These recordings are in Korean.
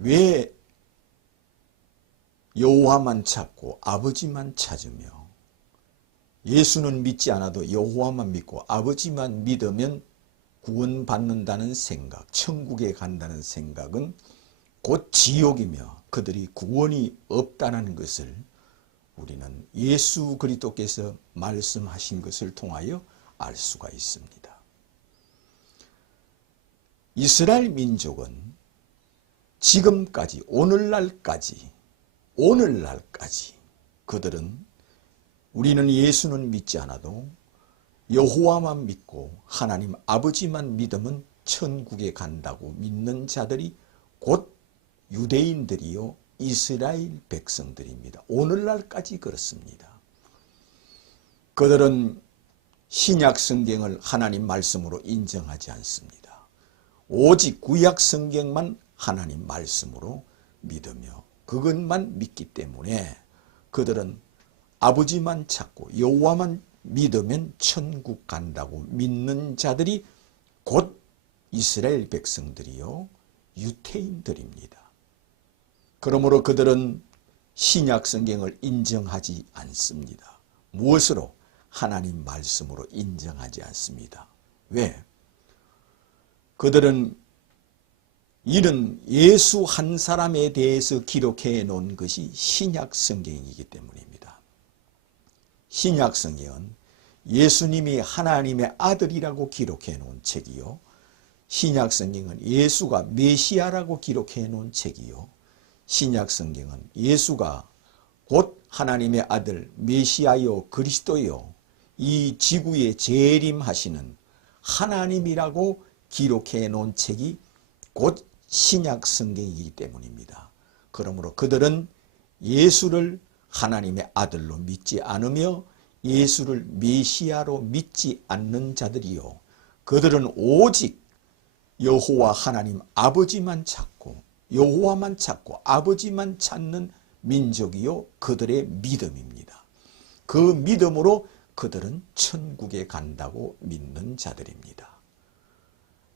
왜 여호와만 찾고 아버지만 찾으며 예수는 믿지 않아도 여호와만 믿고 아버지만 믿으면 구원받는다는 생각, 천국에 간다는 생각은 곧 지옥이며 그들이 구원이 없다는 것을 우리는 예수 그리스도께서 말씀하신 것을 통하여 알 수가 있습니다. 이스라엘 민족은 지금까지 오늘날까지 그들은 우리는 예수는 믿지 않아도 여호와만 믿고 하나님 아버지만 믿으면 천국에 간다고 믿는 자들이 곧 유대인들이요 이스라엘 백성들입니다. 오늘날까지 그렇습니다. 그들은 신약 성경을 하나님 말씀으로 인정하지 않습니다. 오직 구약 성경만 하나님 말씀으로 믿으며 그것만 믿기 때문에 그들은 아버지만 찾고 여호와만 믿으면 천국 간다고 믿는 자들이 곧 이스라엘 백성들이요 유대인들입니다. 그러므로 그들은 신약 성경을 인정하지 않습니다. 무엇으로? 하나님 말씀으로 인정하지 않습니다. 왜? 그들은 이는 예수 한 사람에 대해서 기록해 놓은 것이 신약 성경이기 때문입니다. 신약 성경은 예수님이 하나님의 아들이라고 기록해 놓은 책이요. 신약 성경은 예수가 메시아라고 기록해 놓은 책이요. 신약 성경은 예수가 곧 하나님의 아들 메시아요 그리스도요 이 지구에 재림하시는 하나님이라고 기록해 놓은 책이 곧 신약 성경이기 때문입니다. 그러므로 그들은 예수를 하나님의 아들로 믿지 않으며 예수를 메시아로 믿지 않는 자들이요. 그들은 오직 여호와 하나님 아버지만 찾고 여호와만 찾고 아버지만 찾는 민족이요. 그들의 믿음입니다. 그 믿음으로 그들은 천국에 간다고 믿는 자들입니다.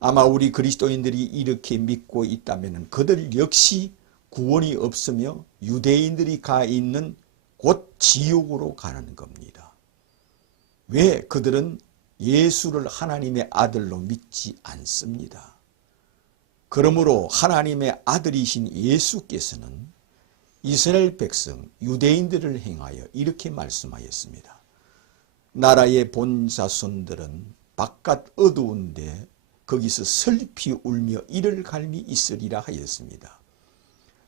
아마 우리 그리스도인들이 이렇게 믿고 있다면 그들 역시 구원이 없으며 유대인들이 가 있는 곧 지옥으로 가는 겁니다. 왜? 그들은 예수를 하나님의 아들로 믿지 않습니다. 그러므로 하나님의 아들이신 예수께서는 이스라엘 백성 유대인들을 향하여 이렇게 말씀하였습니다. 나라의 본 자손들은 바깥 어두운데 거기서 슬피 울며 이를 갈미 있으리라 하였습니다.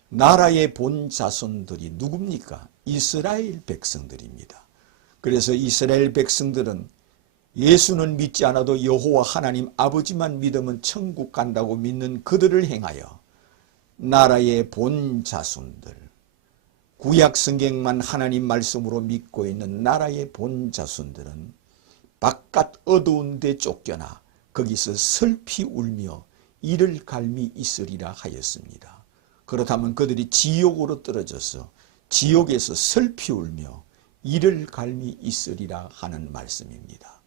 나라의 본 자손들이 누굽니까? 이스라엘 백성들입니다. 그래서 이스라엘 백성들은 예수는 믿지 않아도 여호와 하나님 아버지만 믿으면 천국 간다고 믿는 그들을 향하여 나라의 본 자손들, 구약 성경만 하나님 말씀으로 믿고 있는 나라의 본 자손들은 바깥 어두운 데 쫓겨나 거기서 슬피 울며 이를 갈미 있으리라 하였습니다. 그렇다면 그들이 지옥으로 떨어져서 지옥에서 슬피 울며 이를 갈미 있으리라 하는 말씀입니다.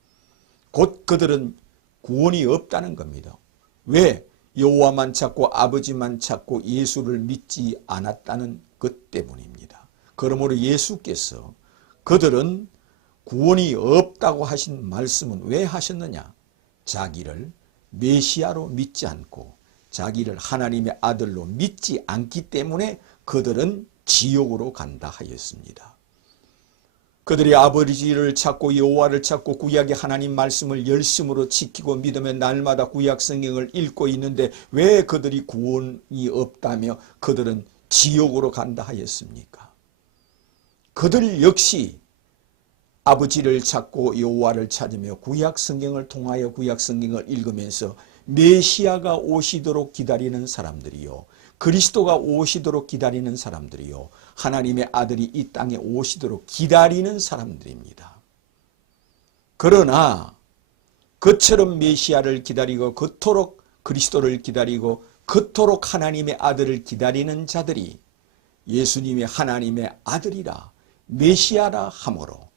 곧 그들은 구원이 없다는 겁니다. 왜? 여호와만 찾고 아버지만 찾고 예수를 믿지 않았다는 것 때문입니다. 그러므로 예수께서 그들은 구원이 없다고 하신 말씀은 왜 하셨느냐? 자기를 메시아로 믿지 않고 자기를 하나님의 아들로 믿지 않기 때문에 그들은 지옥으로 간다 하였습니다. 그들이 아버지를 찾고 여호와를 찾고 구약의 하나님 말씀을 열심으로 지키고 믿으며 날마다 구약 성경을 읽고 있는데 왜 그들이 구원이 없다며 그들은 지옥으로 간다 하였습니까? 그들 역시 아버지를 찾고 여호와를 찾으며 구약 성경을 통하여 구약 성경을 읽으면서 메시아가 오시도록 기다리는 사람들이요. 그리스도가 오시도록 기다리는 사람들이요. 하나님의 아들이 이 땅에 오시도록 기다리는 사람들입니다. 그러나 그처럼 메시아를 기다리고 그토록 그리스도를 기다리고 그토록 하나님의 아들을 기다리는 자들이 예수님이 하나님의 아들이라 메시아라 하므로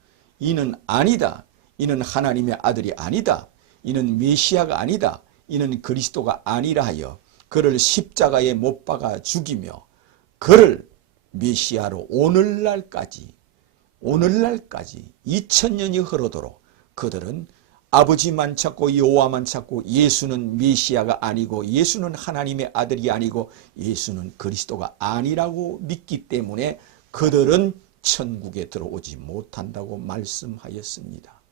이는 아니다. 이는 하나님의 아들이 아니다. 이는 메시아가 아니다. 이는 그리스도가 아니라 하여 그를 십자가에 못 박아 죽이며 그를 메시아로 오늘날까지 2000년이 흐르도록 그들은 아버지만 찾고 여호와만 찾고 예수는 메시아가 아니고 예수는 하나님의 아들이 아니고 예수는 그리스도가 아니라고 믿기 때문에 그들은 천국에 들어오지 못한다고 말씀하였습니다.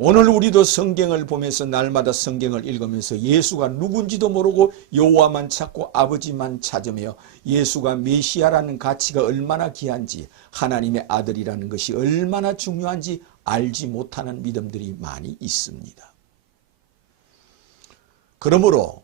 오늘 우리도 성경을 보면서 날마다 성경을 읽으면서 예수가 누군지도 모르고 여호와만 찾고 아버지만 찾으며 예수가 메시아라는 가치가 얼마나 귀한지 하나님의 아들이라는 것이 얼마나 중요한지 알지 못하는 믿음들이 많이 있습니다. 그러므로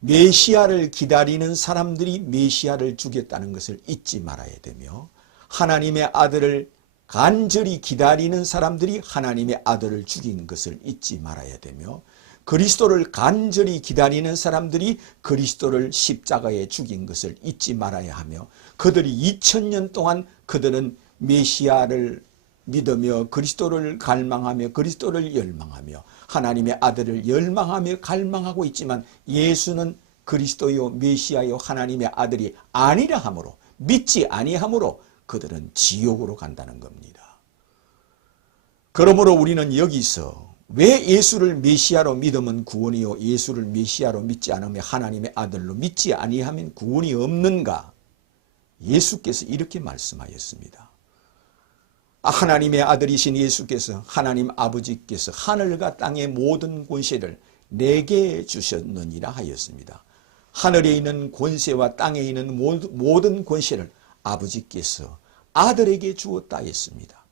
메시아를 기다리는 사람들이 메시아를 죽였다는 것을 잊지 말아야 되며 하나님의 아들을 간절히 기다리는 사람들이 하나님의 아들을 죽인 것을 잊지 말아야 되며 그리스도를 간절히 기다리는 사람들이 그리스도를 십자가에 죽인 것을 잊지 말아야 하며 그들이 2000년 동안 그들은 메시아를 믿으며 그리스도를 갈망하며 그리스도를 열망하며 하나님의 아들을 열망하며 갈망하고 있지만 예수는 그리스도요 메시아요 하나님의 아들이 아니라 함으로 믿지 아니함으로 그들은 지옥으로 간다는 겁니다. 그러므로 우리는 여기서 왜 예수를 메시아로 믿으면 구원이요 예수를 메시아로 믿지 않으면 하나님의 아들로 믿지 아니하면 구원이 없는가? 예수께서 이렇게 말씀하였습니다. 하나님의 아들이신 예수께서 하나님 아버지께서 하늘과 땅의 모든 권세를 내게 주셨느니라 하였습니다. 하늘에 있는 권세와 땅에 있는 모든 권세를 아버지께서 아들에게 주었다 했습니다.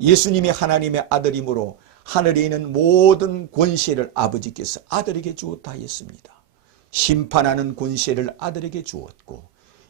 예수님이 하나님의 아들이므로 하늘에 있는 모든 권세를 아버지께서 아들에게 주었다 했습니다. 심판하는 권세를 아들에게 주었고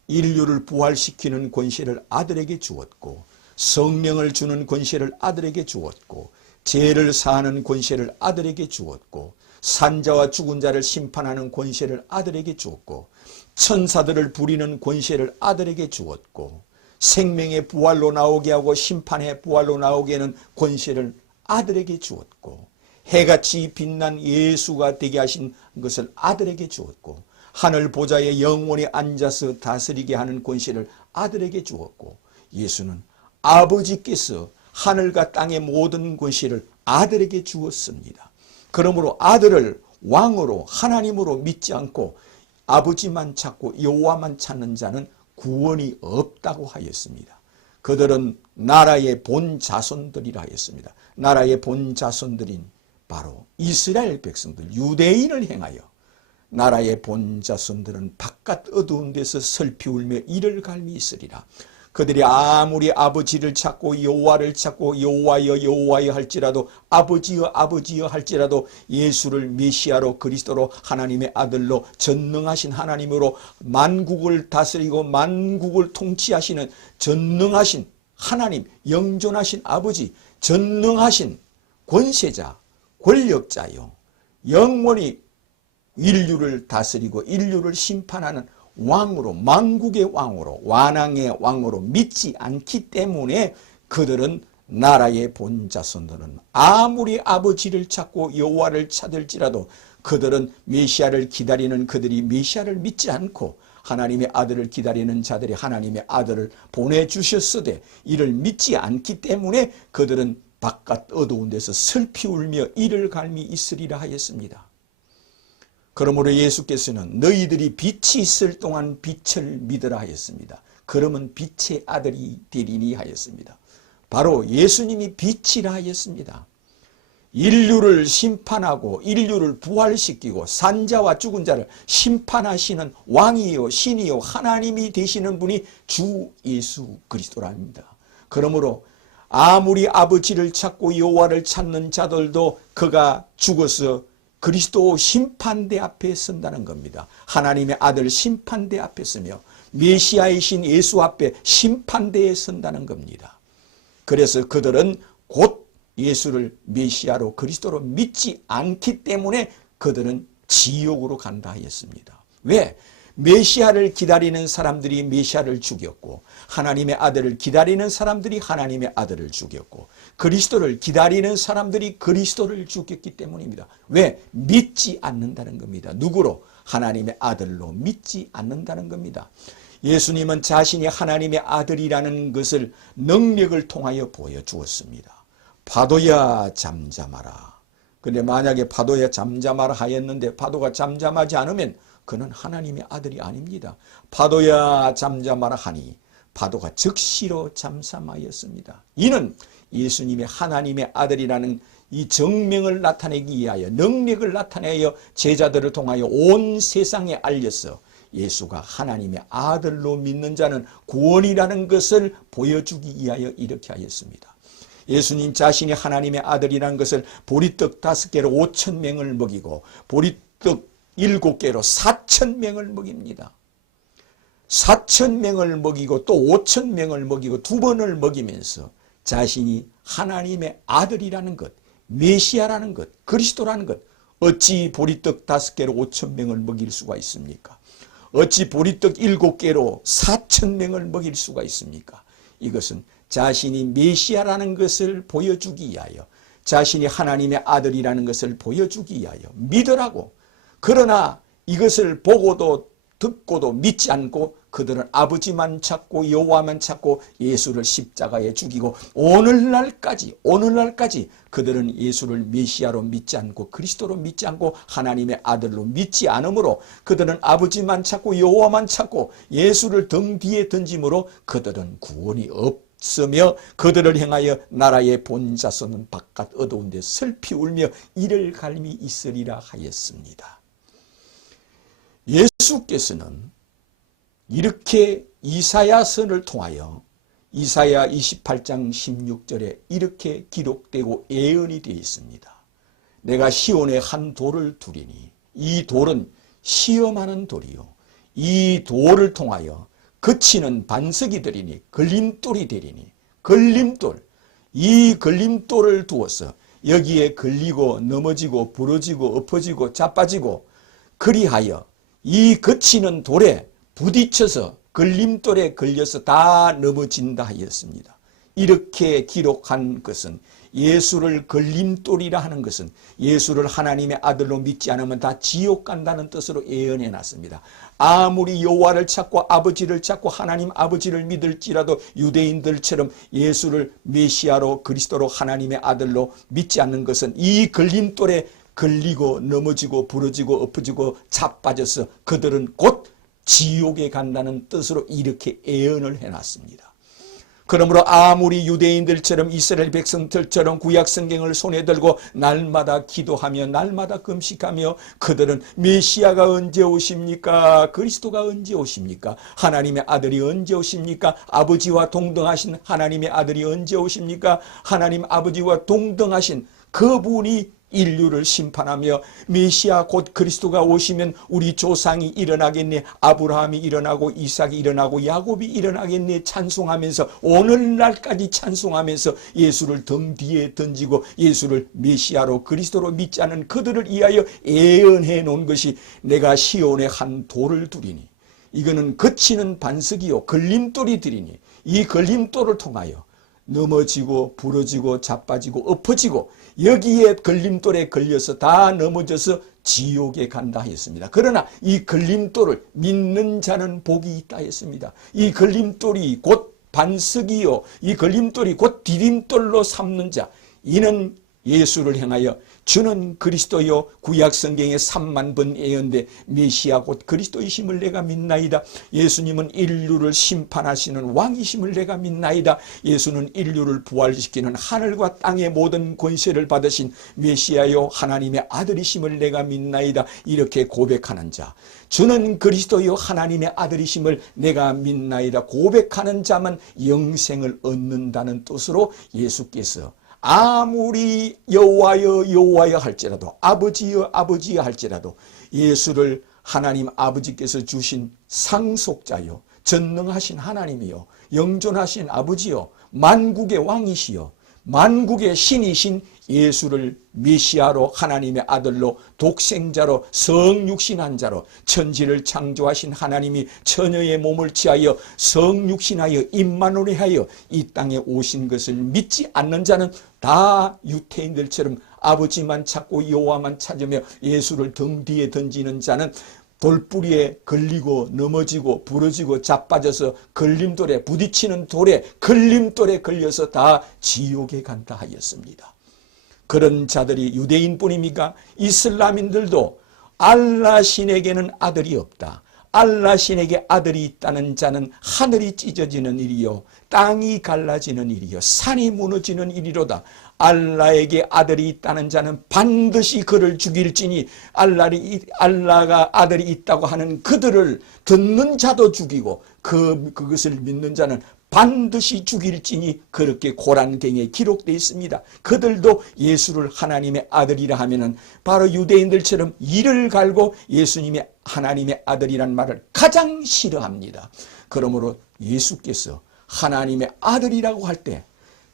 인류를 부활시키는 권세를 아들에게 주었고 성령을 주는 권세를 아들에게 주었고 죄를 사하는 권세를 아들에게 주었고 산자와 죽은 자를 심판하는 권세를 아들에게 주었고 천사들을 부리는 권세를 아들에게 주었고 생명의 부활로 나오게 하고 심판의 부활로 나오게 하는 권세를 아들에게 주었고 해같이 빛난 예수가 되게 하신 것을 아들에게 주었고 하늘 보좌에 영원히 앉아서 다스리게 하는 권세를 아들에게 주었고 예수는 아버지께서 하늘과 땅의 모든 권세를 아들에게 주었습니다. 그러므로 아들을 왕으로 하나님으로 믿지 않고 아버지만 찾고 여호와만 찾는 자는 구원이 없다고 하였습니다. 그들은 나라의 본 자손들이라 하였습니다. 나라의 본 자손들인 바로 이스라엘 백성들 유대인을 행하여 나라의 본 자손들은 바깥 어두운 데서 슬피 울며 이를 갈미 있으리라. 그들이 아무리 아버지를 찾고 여호와를 찾고 여호와여 여호와여 할지라도 아버지여 아버지여 할지라도 예수를 메시아로 그리스도로 하나님의 아들로 전능하신 하나님으로 만국을 다스리고 만국을 통치하시는 전능하신 하나님 영존하신 아버지 전능하신 권세자 권력자요 영원히 인류를 다스리고 인류를 심판하는 왕으로 만국의 왕으로 완왕의 왕으로 믿지 않기 때문에 그들은 나라의 본 자손들은 아무리 아버지를 찾고 여호와를 찾을지라도 그들은 메시아를 기다리는 그들이 메시아를 믿지 않고 하나님의 아들을 기다리는 자들이 하나님의 아들을 보내주셨으되 이를 믿지 않기 때문에 그들은 바깥 어두운 데서 슬피 울며 이를 갈미 있으리라 하였습니다. 그러므로 예수께서는 너희들이 빛이 있을 동안 빛을 믿으라 하였습니다. 그러면 빛의 아들이 되리니 하였습니다. 바로 예수님이 빛이라 하였습니다. 인류를 심판하고 인류를 부활시키고 산자와 죽은 자를 심판하시는 왕이요 신이요 하나님이 되시는 분이 주 예수 그리스도랍니다. 그러므로 아무리 아버지를 찾고 여호와를 찾는 자들도 그가 죽어서 그리스도 심판대 앞에 선다는 겁니다. 하나님의 아들 심판대 앞에 서며 메시아이신 예수 앞에 심판대에 선다는 겁니다. 그래서 그들은 곧 예수를 메시아로 그리스도로 믿지 않기 때문에 그들은 지옥으로 간다 하였습니다. 왜? 메시아를 기다리는 사람들이 메시아를 죽였고 하나님의 아들을 기다리는 사람들이 하나님의 아들을 죽였고 그리스도를 기다리는 사람들이 그리스도를 죽였기 때문입니다. 왜? 믿지 않는다는 겁니다. 누구로? 하나님의 아들로 믿지 않는다는 겁니다. 예수님은 자신이 하나님의 아들이라는 것을 능력을 통하여 보여주었습니다. 파도야 잠잠하라. 근데 만약에 파도야 잠잠하라 하였는데 파도가 잠잠하지 않으면 그는 하나님의 아들이 아닙니다. 파도야 잠잠하라 하니 파도가 즉시로 잠잠하였습니다. 이는 예수님의 하나님의 아들이라는 이 정명을 나타내기 위하여 능력을 나타내어 제자들을 통하여 온 세상에 알려서 예수가 하나님의 아들로 믿는 자는 구원이라는 것을 보여주기 위하여 이렇게 하였습니다. 예수님 자신이 하나님의 아들이라는 것을 보리떡 5개로 5,000명을 먹이고 보리떡 7개로 4,000명을 먹입니다. 4,000명을 먹이고 또 5,000명을 먹이고 2번을 먹이면서 자신이 하나님의 아들이라는 것, 메시아라는 것, 그리스도라는 것, 어찌 보리떡 5개로 5,000명을 먹일 수가 있습니까? 어찌 보리떡 7개로 4,000명을 먹일 수가 있습니까? 이것은 자신이 메시아라는 것을 보여주기 위하여, 자신이 하나님의 아들이라는 것을 보여주기 위하여 믿으라고. 그러나 이것을 보고도 듣고도 믿지 않고 그들은 아버지만 찾고 여호와만 찾고 예수를 십자가에 죽이고 오늘날까지 그들은 예수를 메시아로 믿지 않고 그리스도로 믿지 않고 하나님의 아들로 믿지 않으므로 그들은 아버지만 찾고 여호와만 찾고 예수를 등 뒤에 던짐으로 그들은 구원이 없으며 그들을 향하여 나라의 본자손은 바깥 어두운 데 슬피 울며 이를 갈미 있으리라 하였습니다. 예수께서는 이렇게 이사야서를 통하여 이사야 28장 16절에 이렇게 기록되고 예언이 되어 있습니다. 내가 시온에 한 돌을 두리니 이 돌은 시험하는 돌이요 이 돌을 통하여 그치는 반석이 되리니 걸림돌이 되리니 걸림돌, 이 걸림돌을 두어서 여기에 걸리고 넘어지고 부러지고 엎어지고 자빠지고 그리하여 이 거치는 돌에 부딪혀서 걸림돌에 걸려서 다 넘어진다 하였습니다. 이렇게 기록한 것은 예수를 걸림돌이라 하는 것은 예수를 하나님의 아들로 믿지 않으면 다 지옥 간다는 뜻으로 예언해 놨습니다. 아무리 여호와를 찾고 아버지를 찾고 하나님 아버지를 믿을지라도 유대인들처럼 예수를 메시아로 그리스도로 하나님의 아들로 믿지 않는 것은 이 걸림돌에 걸리고 넘어지고 부러지고 엎어지고 자빠져서 그들은 곧 지옥에 간다는 뜻으로 이렇게 예언을 해놨습니다. 그러므로 아무리 유대인들처럼 이스라엘 백성들처럼 구약성경을 손에 들고 날마다 기도하며 날마다 금식하며 그들은 메시아가 언제 오십니까? 그리스도가 언제 오십니까? 하나님의 아들이 언제 오십니까? 아버지와 동등하신 하나님의 아들이 언제 오십니까? 하나님 아버지와 동등하신 그분이 인류를 심판하며 메시아 곧 그리스도가 오시면 우리 조상이 일어나겠네, 아브라함이 일어나고 이삭이 일어나고 야곱이 일어나겠네 찬송하면서 오늘날까지 찬송하면서 예수를 등 뒤에 던지고 예수를 메시아로 그리스도로 믿지 않은 그들을 위하여 예언해 놓은 것이 내가 시온에 한 돌을 두리니 이거는 거치는 반석이요 걸림돌이 되리니 이 걸림돌을 통하여 넘어지고 부러지고 자빠지고 엎어지고 여기에 걸림돌에 걸려서 다 넘어져서 지옥에 간다 했습니다. 그러나 이 걸림돌을 믿는 자는 복이 있다 했습니다. 이 걸림돌이 곧 반석이요 이 걸림돌이 곧 디딤돌로 삼는 자 이는 예수를 향하여 주는 그리스도요 구약성경에 3만 번 예언돼 메시아 곧 그리스도이심을 내가 믿나이다. 예수님은 인류를 심판하시는 왕이심을 내가 믿나이다. 예수는 인류를 부활시키는 하늘과 땅의 모든 권세를 받으신 메시아요 하나님의 아들이심을 내가 믿나이다. 이렇게 고백하는 자 주는 그리스도요 하나님의 아들이심을 내가 믿나이다 고백하는 자만 영생을 얻는다는 뜻으로 예수께서 아무리 여호와여 여호와여 할지라도 아버지여 아버지여 할지라도 예수를 하나님 아버지께서 주신 상속자요 전능하신 하나님이요 영존하신 아버지요 만국의 왕이시요 만국의 신이신 예수를 메시아로 하나님의 아들로 독생자로 성육신한 자로 천지를 창조하신 하나님이 처녀의 몸을 취하여 성육신하여 임마누엘하여 이 땅에 오신 것을 믿지 않는 자는 다 유태인들처럼 아버지만 찾고 여호와만 찾으며 예수를 등 뒤에 던지는 자는 돌뿌리에 걸리고 넘어지고 부러지고 자빠져서 걸림돌에 부딪히는 돌에 걸림돌에 걸려서 다 지옥에 간다 하였습니다. 그런 자들이 유대인뿐입니까? 이슬람인들도 알라 신에게는 아들이 없다. 알라 신에게 아들이 있다는 자는 하늘이 찢어지는 일이요 땅이 갈라지는 일이요 산이 무너지는 일이로다. 알라에게 아들이 있다는 자는 반드시 그를 죽일지니 알라가 아들이 있다고 하는 그들을 듣는 자도 죽이고 그것을 믿는 자는 반드시 죽일지니 그렇게 고란경에 기록되어 있습니다. 그들도 예수를 하나님의 아들이라 하면은 바로 유대인들처럼 이를 갈고 예수님의 하나님의 아들이란 말을 가장 싫어합니다. 그러므로 예수께서 하나님의 아들이라고 할 때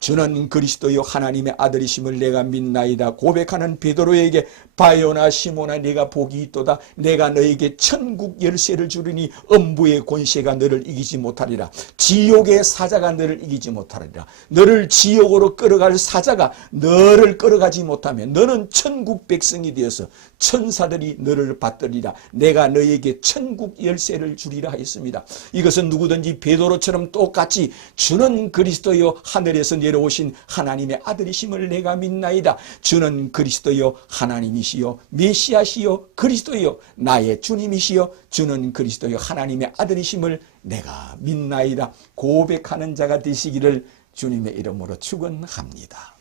주는 그리스도요 하나님의 아들이심을 내가 믿나이다 고백하는 베드로에게 바요나 시몬아 네가 복이 있도다. 내가 너에게 천국 열쇠를 주리니 음부의 권세가 너를 이기지 못하리라. 지옥의 사자가 너를 이기지 못하리라. 너를 지옥으로 끌어갈 사자가 너를 끌어가지 못하면 너는 천국 백성이 되어서 천사들이 너를 받들리라. 내가 너에게 천국 열쇠를 주리라 하였습니다. 이것은 누구든지 베드로처럼 똑같이 주는 그리스도요 하늘에서 내려오신 하나님의 아들이심을 내가 믿나이다. 주는 그리스도요 하나님이시요 메시아시요 그리스도요 나의 주님이시요 주는 그리스도요 하나님의 아들이심을 내가 믿나이다 고백하는 자가 되시기를 주님의 이름으로 축원합니다.